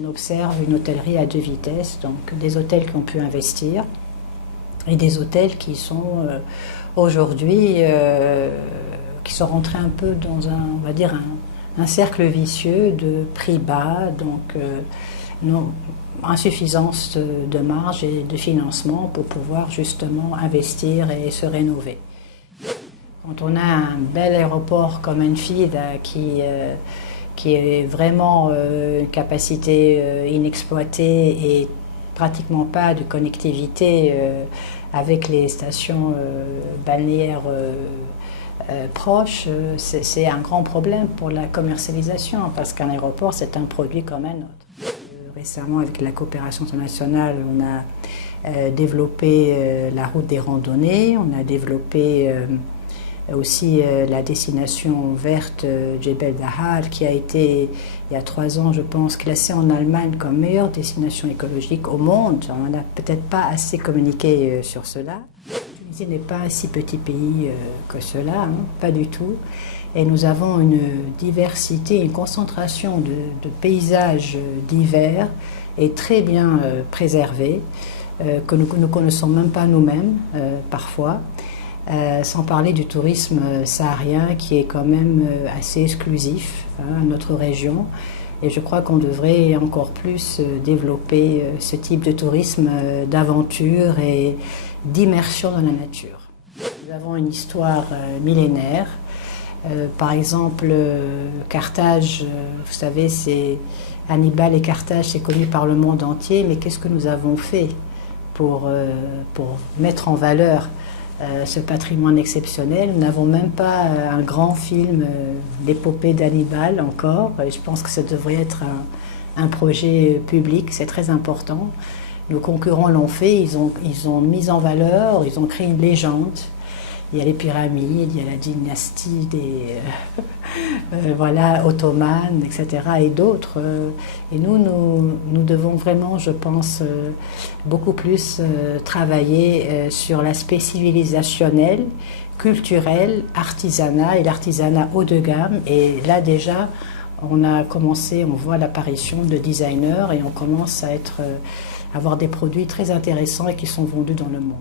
On observe une hôtellerie à deux vitesses, donc des hôtels qui ont pu investir et des hôtels qui sont aujourd'hui, qui sont rentrés un peu dans on va dire un cercle vicieux de prix bas, donc insuffisance de marge et de financement pour pouvoir justement investir et se rénover. Quand on a un bel aéroport comme Enfida qui est vraiment une capacité inexploitée et pratiquement pas de connectivité avec les stations balnéaires proches, c'est un grand problème pour la commercialisation parce qu'un aéroport c'est un produit comme un autre. Récemment avec la coopération internationale on a développé la route des randonnées, on a développé aussi la destination verte Jebel Dahar qui a été il y a 3 ans je pense classée en Allemagne comme meilleure destination écologique au monde. On n'a peut-être pas assez communiqué sur cela. La Tunisie n'est pas un si petit pays que cela, hein, pas du tout. Et nous avons une diversité, une concentration de paysages divers et très bien préservés que nous ne connaissons même pas nous-mêmes parfois. Sans parler du tourisme saharien qui est quand même assez exclusif à notre région. Et je crois qu'on devrait encore plus développer ce type de tourisme d'aventure et d'immersion dans la nature. Nous avons une histoire millénaire. Par exemple, Carthage, vous savez, c'est Hannibal et Carthage, c'est connu par le monde entier, mais qu'est-ce que nous avons fait pour mettre en valeur ce patrimoine exceptionnel? Nous n'avons même pas un grand film, l'épopée d'Hannibal encore. Je pense que ça devrait être un projet public, c'est très important. Nos concurrents l'ont fait, ils ont mis en valeur, ils ont créé une légende. Il y a les pyramides, il y a la dynastie des ottomanes, etc. et d'autres. Et nous devons vraiment, je pense, beaucoup plus travailler sur l'aspect civilisationnel, culturel, artisanat et l'artisanat haut de gamme. Et là déjà, on voit l'apparition de designers et on commence à avoir des produits très intéressants et qui sont vendus dans le monde.